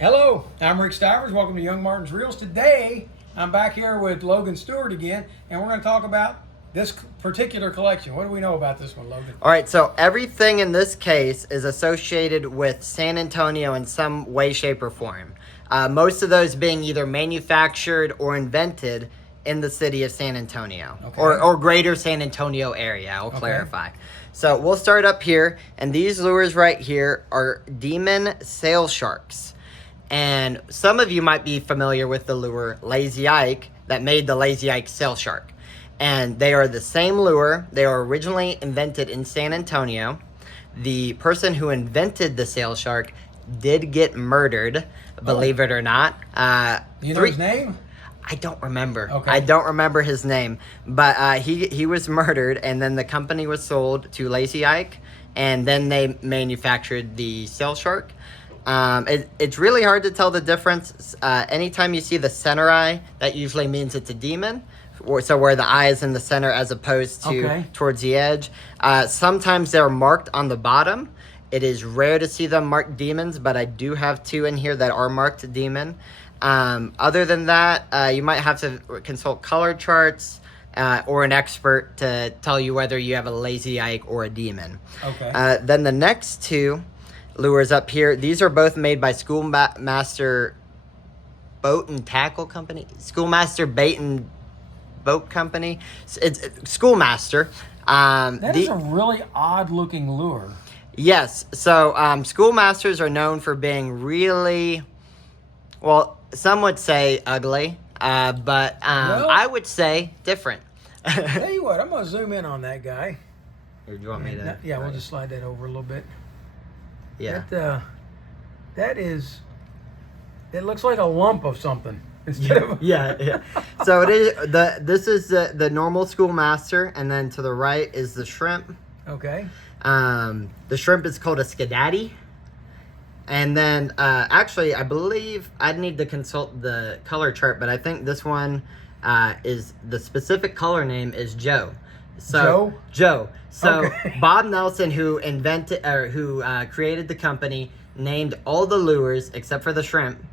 Hello, I'm Rick Stivers. Welcome to Young Martin's Reels. Today, I'm back here with Logan Stewart again, and we're going to talk about this particular collection. What do we know about this one, Logan? All right, so everything in this case is associated with San Antonio in some way, shape, or form. Most of those being either manufactured or invented in the city of San Antonio, Okay. or greater San Antonio area, I'll clarify. So we'll start up here, and these lures right here are demon sail sharks. And some of you might be familiar with the lure Lazy Ike that made the Lazy Ike sail shark. And they are the same lure. They were originally invented in San Antonio. The person who invented the sail shark did get murdered, believe it or not. Do you know his name? I don't remember. Okay. I don't remember his name, but he was murdered, and then the company was sold to Lazy Ike, and then they manufactured the sail shark. It's really hard to tell the difference. Anytime you see the center eye, that usually means it's a demon. So where the eye is in the center as opposed to towards the edge. Sometimes they're marked on the bottom. It is rare to see them marked demons, but I do have two in here that are marked demon. Other than that, you might have to consult color charts or an expert to tell you whether you have a Lazy Ike or a demon. Okay. Then the next two lures up here, these are both made by Schoolmaster Boat and Tackle Company. Schoolmaster Bait and Boat Company. It's Schoolmaster. That is a really odd-looking lure. Yes. So Schoolmasters are known for being really, well, some would say ugly, but Well, I would say different. Tell you what, I'm going to zoom in on that guy. Or do you want me to? Yeah, we'll just slide that over a little bit. Yeah. That is, it looks like a lump of something. Instead of Yeah. So it is this is the normal Schoolmaster, and then to the right is the shrimp. Okay. The shrimp is called a Skidaddy. And then, actually, I believe I'd need to consult the color chart, but I think this one is the specific color name is Joe. So, Joe. So Bob Nelson, who invented or who created the company, named all the lures except for the shrimp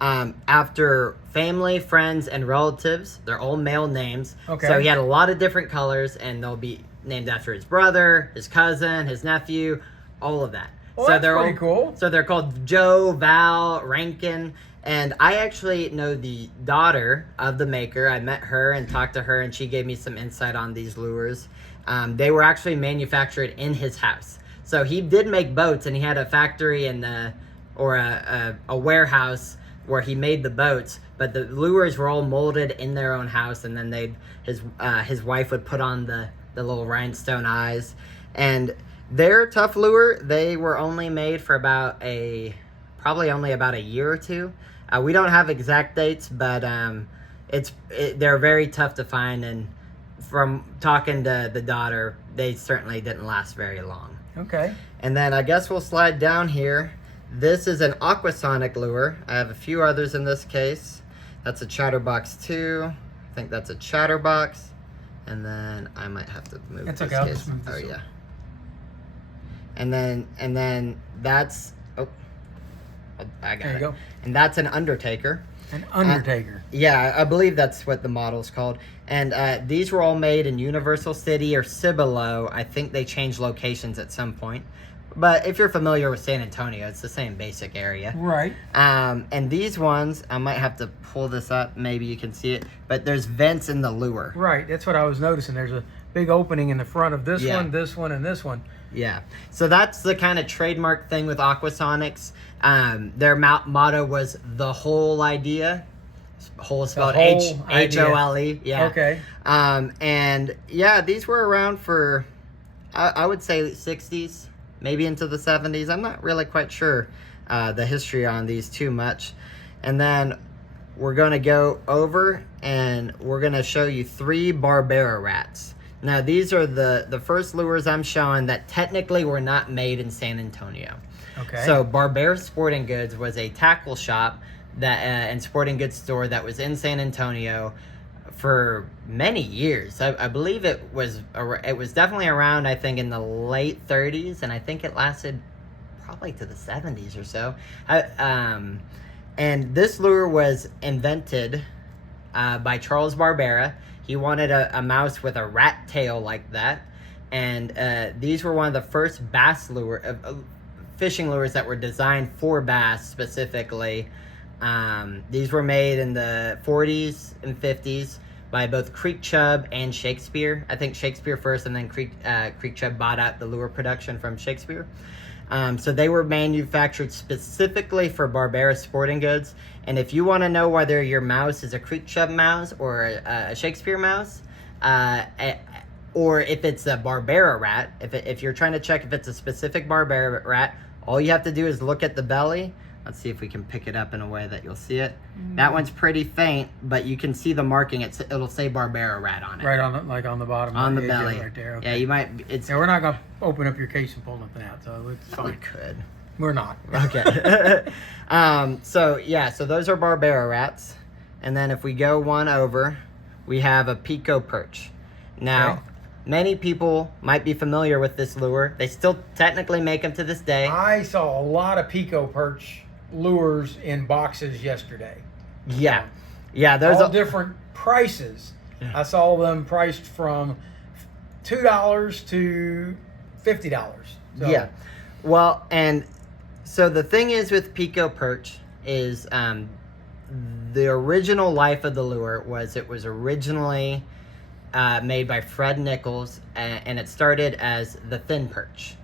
after family, friends, and relatives. They're all male names. Okay. So he had a lot of different colors, and they'll be named after his brother, his cousin, his nephew, all of that. Well, So that's they're pretty all cool. So they're called Joe, Val, Rankin, and I actually know the daughter of the maker. I met her and talked to her, and she gave me some insight on these lures. They were actually manufactured in his house. So he did make boats, and he had a factory or a warehouse where he made the boats. But the lures were all molded in their own house, and then his wife would put on the little rhinestone eyes, and their tough lure, they were only made for probably only about a year or two. We don't have exact dates, but they're very tough to find, and from talking to the daughter, they certainly didn't last very long. Okay. And then I guess we'll slide down here. This is an aquasonic lure. I have a few others in this case. That's a Chatterbox 2. I think that's a Chatterbox. And then I might have to move It's this okay, I'll case. just move this Oh, over. yeah. And then that's, I got There you it. go. And that's an Undertaker. An Undertaker. Yeah, I believe that's what the model's called. And these were all made in Universal City or Cibolo. I think they changed locations at some point. But if you're familiar with San Antonio, it's the same basic area. Right. And these ones, I might have to pull this up. Maybe you can see it. But there's vents in the lure. Right. That's what I was noticing. There's a big opening in the front of this Yeah. one, this one, and this one. Yeah. So that's the kind of trademark thing with Aquasonics. Their motto was the whole idea. Whole spelled whole H-O-L-E. Yeah. Okay. And yeah, these were around for, I would say 60s, maybe into the 70s. I'm not really quite sure the history on these too much. And then we're going to go over and we're going to show you 3 Barbera rats. Now, these are the first lures I'm showing that technically were not made in San Antonio. Okay. So Barbera Sporting Goods was a tackle shop that and sporting goods store that was in San Antonio for many years. I believe it was definitely around, I think, in the late 30s, and I think it lasted probably to the 70s or so. And this lure was invented by Charles Barbera. He wanted a mouse with a rat tail like that. And these were one of the first bass fishing lures that were designed for bass specifically. These were made in the 40s and 50s by both Creek Chub and Shakespeare. I think Shakespeare first, and then Creek Chub bought out the lure production from Shakespeare. So they were manufactured specifically for Barbera Sporting Goods. And if you want to know whether your mouse is a Creek Chub mouse or a Shakespeare mouse, or if it's a Barbera rat, if you're trying to check if it's a specific Barbera rat, all you have to do is look at the belly. Let's see if we can pick it up in a way that you'll see it. That one's pretty faint, but you can see the marking. It'll say Barbera rat on it. Right on the bottom. On the edge belly. right there. Okay. Yeah, you might. Yeah, we're not gonna open up your case and pull nothing out, so it's fine. We could. We're not. Okay. So those are Barbera rats, and then if we go one over, we have a Pico perch. Now. Okay. Many people might be familiar with this lure. They still technically make them to this day. I saw a lot of Pico perch lures in boxes yesterday. Yeah. There's all different prices. Yeah. I saw them priced from $2 to $50. So, yeah. Well, and so the thing is with Pico perch is the original life of the lure was it was originally made by Fred Nichols, and it started as the fin perch.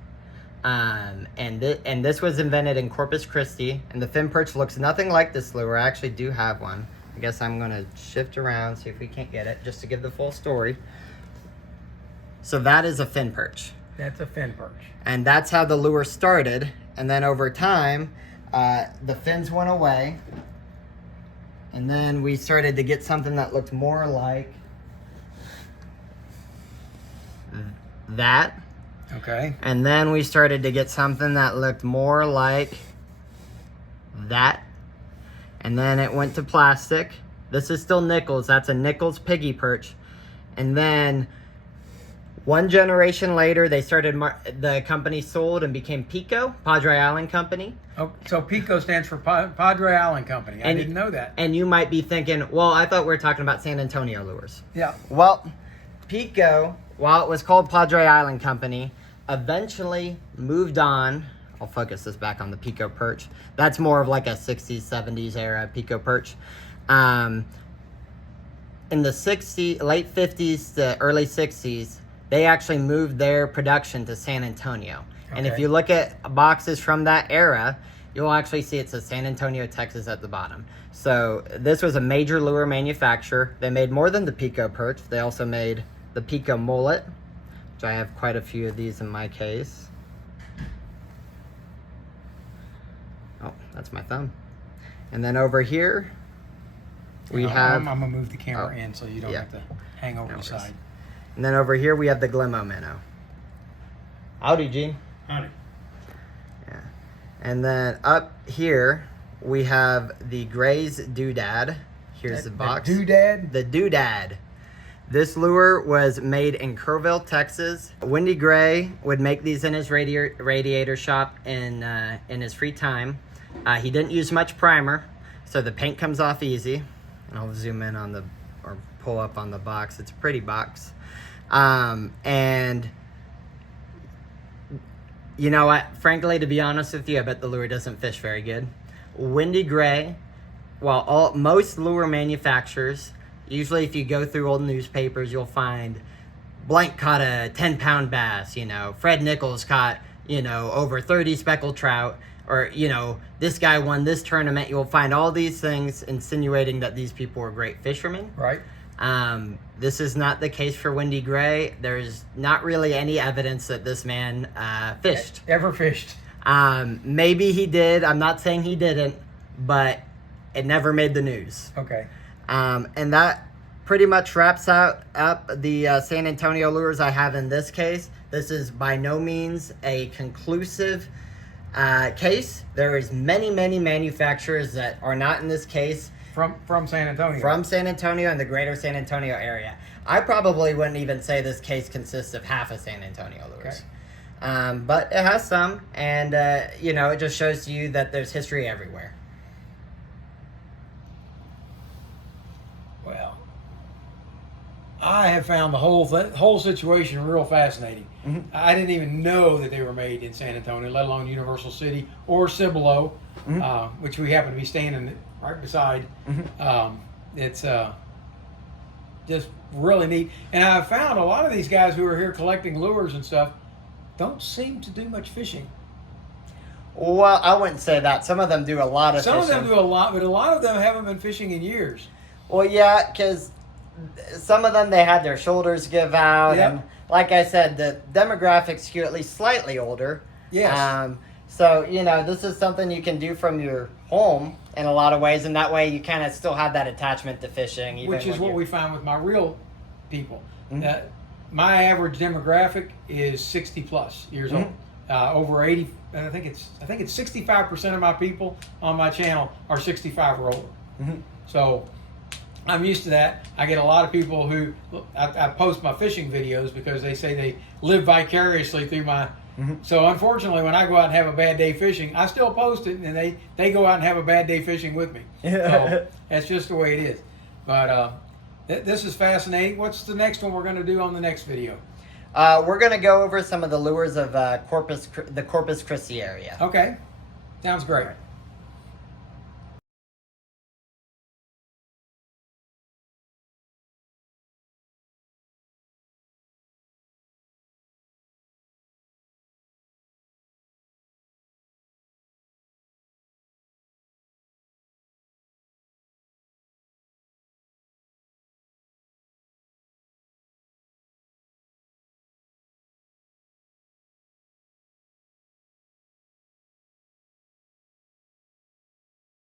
And this was invented in Corpus Christi, and the fin perch looks nothing like this lure. I actually do have one. I guess I'm going to shift around, see if we can't get it, just to give the full story. So that is a fin perch. That's a fin perch. And that's how the lure started. And then over time, the fins went away. And then we started to get something that looked more like that. Okay. And then we started to get something that looked more like that. And then it went to plastic. This is still Nichols. That's a Nichols piggy perch. And then one generation later, they started, the company sold and became Pico, Padre Island Company. Oh, so Pico stands for Padre Island Company. I didn't know that. And you might be thinking, well, I thought we were talking about San Antonio lures. Yeah. Well, Pico, while it was called Padre Island Company, eventually moved on. I'll focus this back on the Pico perch. That's more of like a 60s, 70s era Pico perch. In the late 50s to early 60s, they actually moved their production to San Antonio. Okay. And if you look at boxes from that era, you'll actually see it says San Antonio, Texas at the bottom. So this was a major lure manufacturer. They made more than the Pico perch. They also made the Pico mullet, which I have quite a few of these in my case. Oh, that's my thumb. And then over here, we have... I'm going to move the camera in so you don't have to hang over the side. And then over here, we have the Glimmo minnow. Howdy, Gene. Howdy. Yeah. And then up here, we have the Gray's Doodad. Here's the box. The Doodad? The Doodad. This lure was made in Kerrville, Texas. Wendy Gray would make these in his radiator shop in his free time. He didn't use much primer, so the paint comes off easy. And I'll zoom in on or pull up on the box. It's a pretty box. And you know what? Frankly, to be honest with you, I bet the lure doesn't fish very good. Wendy Gray, while most lure manufacturers, usually if you go through old newspapers, you'll find blank caught a 10-pound bass, Fred Nichols caught, over 30 speckled trout, or, this guy won this tournament. You'll find all these things insinuating that these people were great fishermen. Right. This is not the case for Wendy Gray. There's not really any evidence that this man fished. Ever fished. Maybe he did. I'm not saying he didn't, but it never made the news. Okay. And that pretty much wraps up the San Antonio lures I have in this case. This is by no means a conclusive case. There is many manufacturers that are not in this case. From San Antonio. From San Antonio and the greater San Antonio area. I probably wouldn't even say this case consists of half of San Antonio lures. But it has some, and you know, it just shows you that there's history everywhere. Well, I have found the whole situation real fascinating. Mm-hmm. I didn't even know that they were made in San Antonio, let alone Universal City or Cibolo, which we happen to be standing right beside. It's just really neat. And I've found a lot of these guys who are here collecting lures and stuff don't seem to do much fishing. Well, I wouldn't say that. Some of them do a lot of Some fishing. of them do a lot, but a lot of them haven't been fishing in years. Well, yeah, because some of them, they had their shoulders give out. Yep. And like I said, the demographics skew at least slightly older. Yes. So, you know, this is something you can do from your home in a lot of ways. And that way you kind of still have that attachment to fishing. Even Which is when what you're- we find with my reel people. Mhm. My average demographic is 60 plus years old. Over 80, I think it's 65% of my people on my channel are 65 or older. So I'm used to that. I get a lot of people who I post my fishing videos because they say they live vicariously through my. So unfortunately, when I go out and have a bad day fishing, I still post it, and they go out and have a bad day fishing with me. So that's just the way it is. But this is fascinating. What's the next one we're going to do on the next video? We're going to go over some of the lures of the Corpus Christi area. Okay, sounds great.